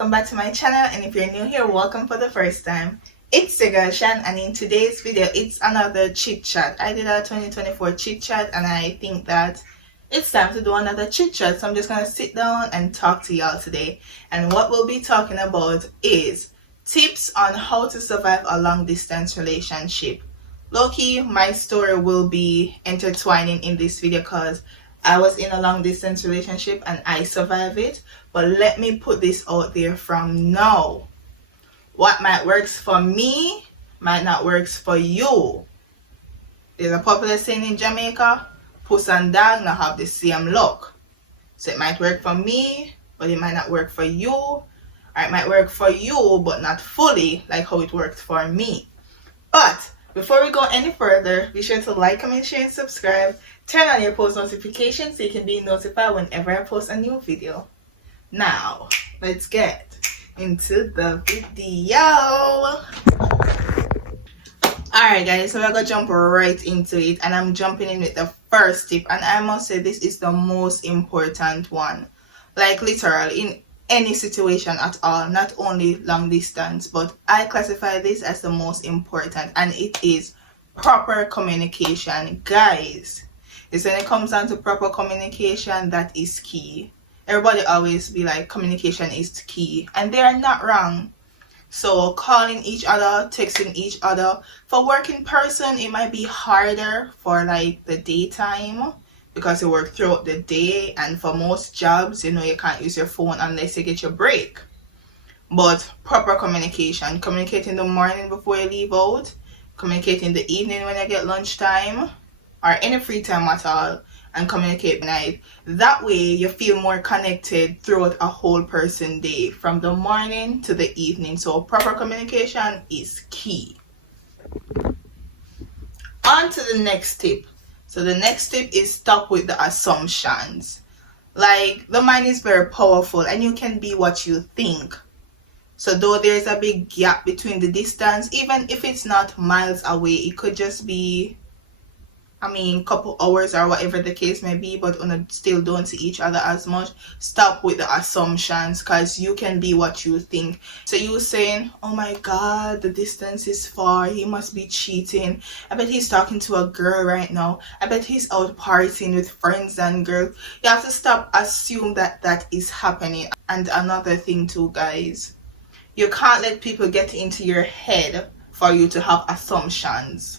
Welcome back to my channel, and if you're new here, welcome for the first time. It's your girl Shan, and in today's video it's another chit chat. I did a 2024 chit chat and I think that it's time to do another chit chat, so I'm just gonna sit down and talk to y'all today. And what we'll be talking about is tips on how to survive a long distance relationship. Low-key, my story will be intertwining in this video because I was in a long distance relationship and I survived it. But let me put this out there from now. What might works for me might not works for you. There's a popular saying in Jamaica, puss and dog not have the same luck. So it might work for me, but it might not work for you. Or it might work for you, but not fully like how it worked for me. But before we go any further, be sure to like, comment, share, and subscribe. Turn on your post notifications so you can be notified whenever I post a new video. Now, let's get into the video. Alright guys, so we're gonna jump right into it, and I'm jumping in with the first tip, and I must say this is the most important one. Like literal, in any situation at all, not only long distance, but I classify this as the most important, and it is proper communication. Guys, it's when it comes down to proper communication that is key. Everybody always be like, communication is key, and they are not wrong. So calling each other, texting each other. For working person, it might be harder for like the daytime because you work throughout the day, and for most jobs, you know, you can't use your phone unless you get your break. But proper communication, communicate in the morning before you leave out, communicate in the evening when you get lunchtime, or any free time at all, and communicate at night. That way you feel more connected throughout a whole person day, from the morning to the evening. So proper communication is key. On to the next tip. So the next tip is stop with the assumptions. Like, the mind is very powerful and you can be what you think. So though there's a big gap between the distance, even if it's not miles away, it could just be, couple hours or whatever the case may be, but still don't see each other as much. Stop with the assumptions, because you can be what you think. So you saying, oh my god, the distance is far, he must be cheating, I bet he's talking to a girl right now, I bet he's out partying with friends and girls. You have to stop assume that that is happening. And another thing too, guys, you can't let people get into your head for you to have assumptions.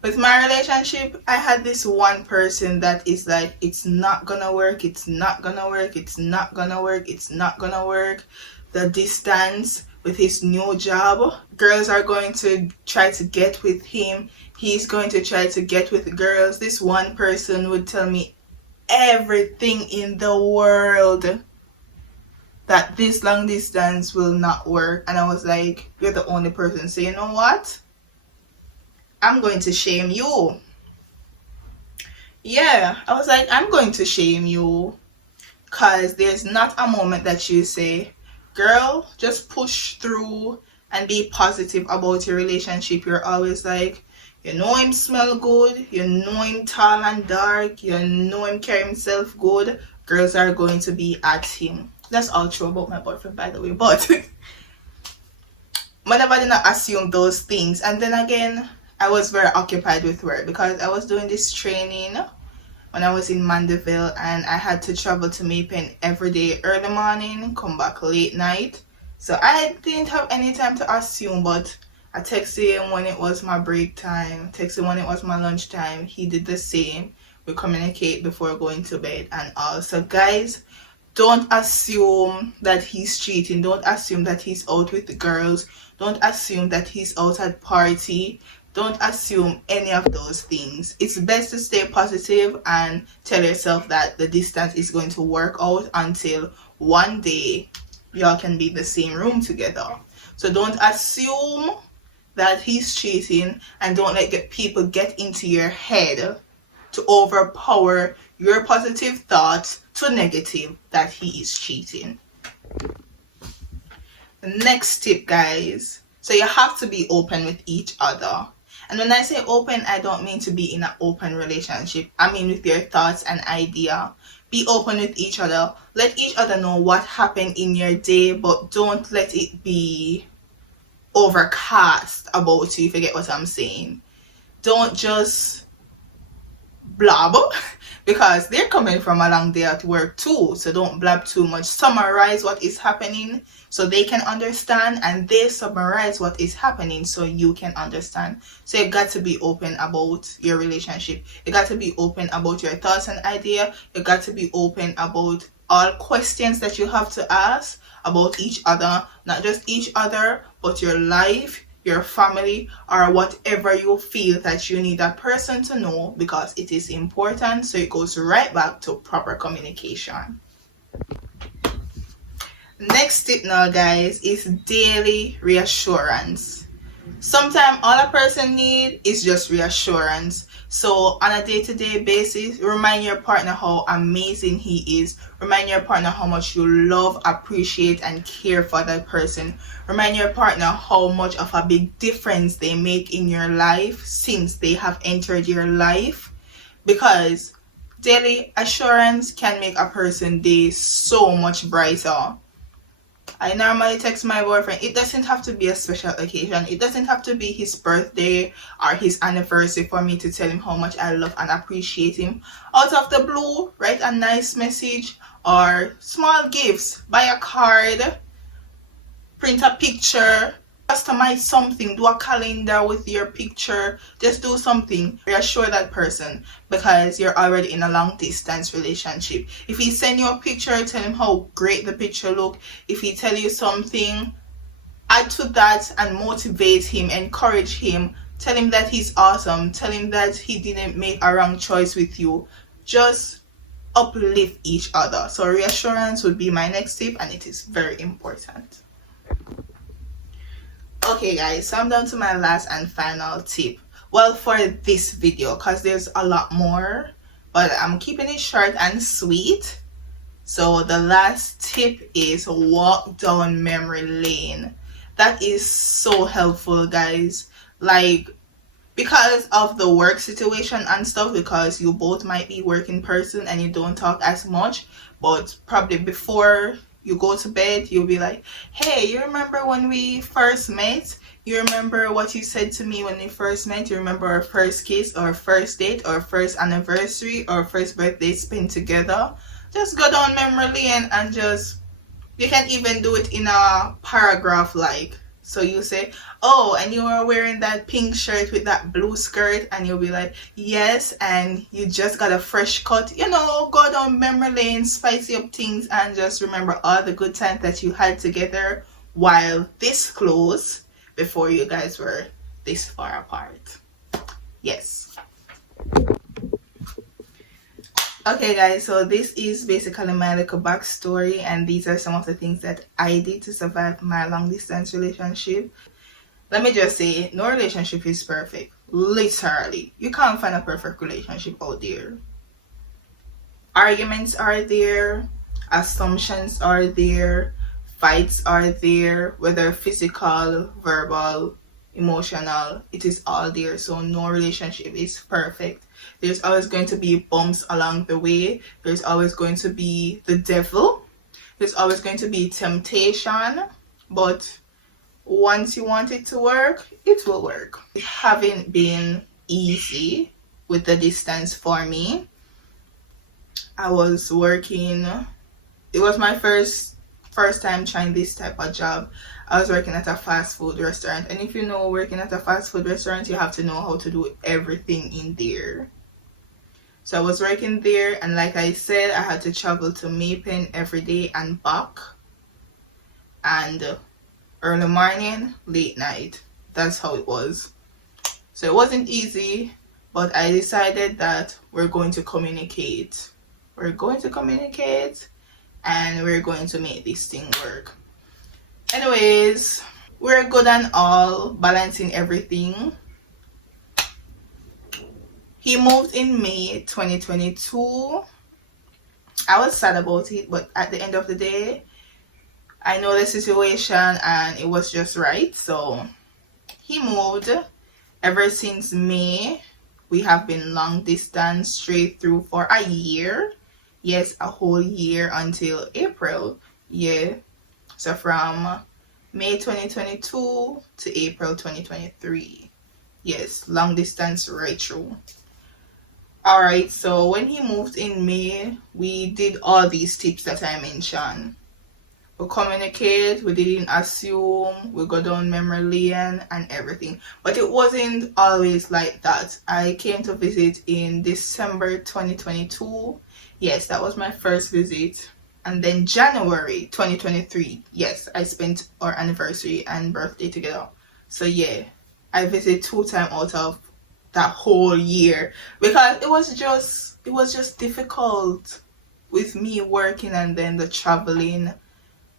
With my relationship, I had this one person that is like, it's not gonna work, it's not gonna work, it's not gonna work, it's not gonna work. The distance with his new job, girls are going to try to get with him, he's going to try to get with girls. This one person would tell me everything in the world that this long distance will not work, and I was like, you're the only person. So you know what? I'm going to shame you. Yeah, I was like, I'm going to shame you, because there's not a moment that you say, girl, just push through and be positive about your relationship. You're always like, you know him smell good, you know him tall and dark, you know him carry himself good. Girls are going to be at him. That's all true about my boyfriend, by the way, but whenever I did not assume those things. And then again, I was very occupied with work because I was doing this training when I was in Mandeville, and I had to travel to Maypen every day, early morning, come back late night. So I didn't have any time to assume, but I texted him when it was my break time, texted when it was my lunch time. He did the same. We communicate before going to bed and all. So guys, don't assume that he's cheating. Don't assume that he's out with the girls. Don't assume that he's out at party. Don't assume any of those things. It's best to stay positive and tell yourself that the distance is going to work out until one day y'all can be in the same room together. So don't assume that he's cheating, and don't let people get into your head to overpower your positive thoughts to negative that he is cheating. The next tip, guys. So you have to be open with each other. And when I say open, I don't mean to be in an open relationship. I mean with your thoughts and idea. Be open with each other. Let each other know what happened in your day, but don't let it be overcast about you, if you get what I'm saying. Don't just blab because they're coming from a long day at work too, so don't blab too much. Summarize what is happening so they can understand, and they summarize what is happening so you can understand. So you got to be open about your relationship. You got to be open about your thoughts and idea. You got to be open about all questions that you have to ask about each other, not just each other, but your life, your family, or whatever you feel that you need that person to know, because it is important. So it goes right back to proper communication. Next tip now, guys, is daily reassurance. Sometimes all a person needs is just reassurance. So on a day-to-day basis, remind your partner how amazing he is. Remind your partner how much you love, appreciate, and care for that person. Remind your partner how much of a big difference they make in your life since they have entered your life. Because daily assurance can make a person's day so much brighter. I normally text my boyfriend. It doesn't have to be a special occasion. It doesn't have to be his birthday or his anniversary for me to tell him how much I love and appreciate him. Out of the blue, write a nice message or small gifts. Buy a card, print a picture, customize something, do a calendar with your picture. Just do something. Reassure that person, because you're already in a long distance relationship. If he send you a picture, tell him how great the picture look. If he tell you something, add to that and motivate him, encourage him. Tell him that he's awesome. Tell him that he didn't make a wrong choice with you. Just uplift each other. So reassurance would be my next tip, and it is very important. Okay guys, so I'm down to my last and final tip. Well, for this video, because there's a lot more, but I'm keeping it short and sweet. So the last tip is walk down memory lane. That is so helpful, guys. Like, because of the work situation and stuff, because you both might be working person and you don't talk as much, but probably before you go to bed, you'll be like, hey, you remember when we first met? You remember what you said to me when we first met? You remember our first kiss, or first date, or first anniversary, or first birthday spent together? Just go down memory lane and just, you can even do it in a paragraph, like, so you say, oh, and you were wearing that pink shirt with that blue skirt, and you'll be like, yes, and you just got a fresh cut. You know, go down memory lane, spicy up things, and just remember all the good times that you had together while this close, before you guys were this far apart. Yes. Okay guys, so this is basically my little backstory, and these are some of the things that I did to survive my long distance relationship. Let me just say, no relationship is perfect. Literally, you can't find a perfect relationship out there. Arguments are there, assumptions are there, fights are there, whether physical, verbal, emotional, it is all there. So no relationship is perfect. There's always going to be bumps along the way. There's always going to be the devil. There's always going to be temptation. But once you want it to work, it will work. It haven't been easy with the distance for me. I was working. It was my first time trying this type of job. I was working at a fast food restaurant. And if you know working at a fast food restaurant, you have to know how to do everything in there. So I was working there, and like I said, I had to travel to Maypen every day and back. And early morning, late night. That's how it was. So it wasn't easy, but I decided that we're going to communicate. We're going to communicate, and we're going to make this thing work. Anyways, we're good and all, balancing everything. He moved in May 2022. I was sad about it, but at the end of the day, I know the situation and it was just right. So he moved. Ever since May, we have been long distance straight through for a year. Yes, a whole year until April. Yeah. So from May 2022 to April 2023. Yes, long distance right through. Alright, so when he moved in May, we did all these tips that I mentioned. We communicate, we didn't assume, we go down memory lane and everything. But it wasn't always like that. I came to visit in December 2022. Yes, that was my first visit. And then January 2023, yes, I spent our anniversary and birthday together. So yeah, I visited 2 times out of that whole year because it was just difficult with me working and then the traveling.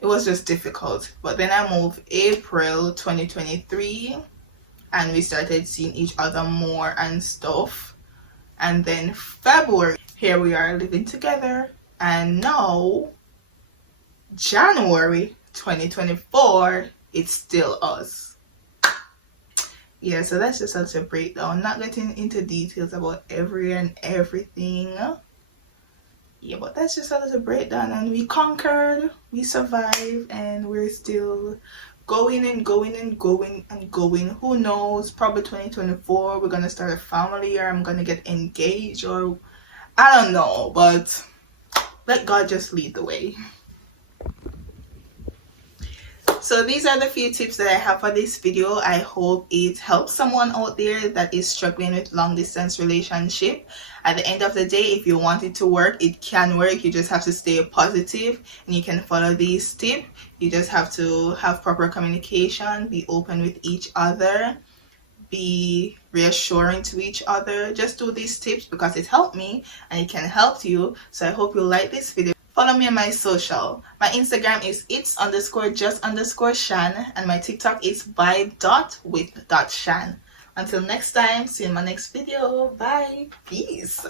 It was just difficult. But then I moved April 2023 and we started seeing each other more and stuff. And then February, here we are living together. And now, January 2024, it's still us. Yeah, so that's just such a breakdown. Not getting into details about every and everything. Yeah, but that's just a little breakdown, and we conquered, we survived, and we're still going and going and going and going. Who knows, probably 2024 we're gonna start a family, or I'm gonna get engaged, or I don't know, but let God just lead the way. So these are the few tips that I have for this video. I hope it helps someone out there that is struggling with long distance relationship. At the end of the day, if you want it to work, it can work. You just have to stay positive and you can follow these tips. You just have to have proper communication, be open with each other, be reassuring to each other. Just do these tips because it helped me and it can help you. So I hope you like this video. Follow me on my social. My Instagram is its_just_shan and my TikTok is vibe.with.shan. Until next time, see you in my next video. Bye. Peace.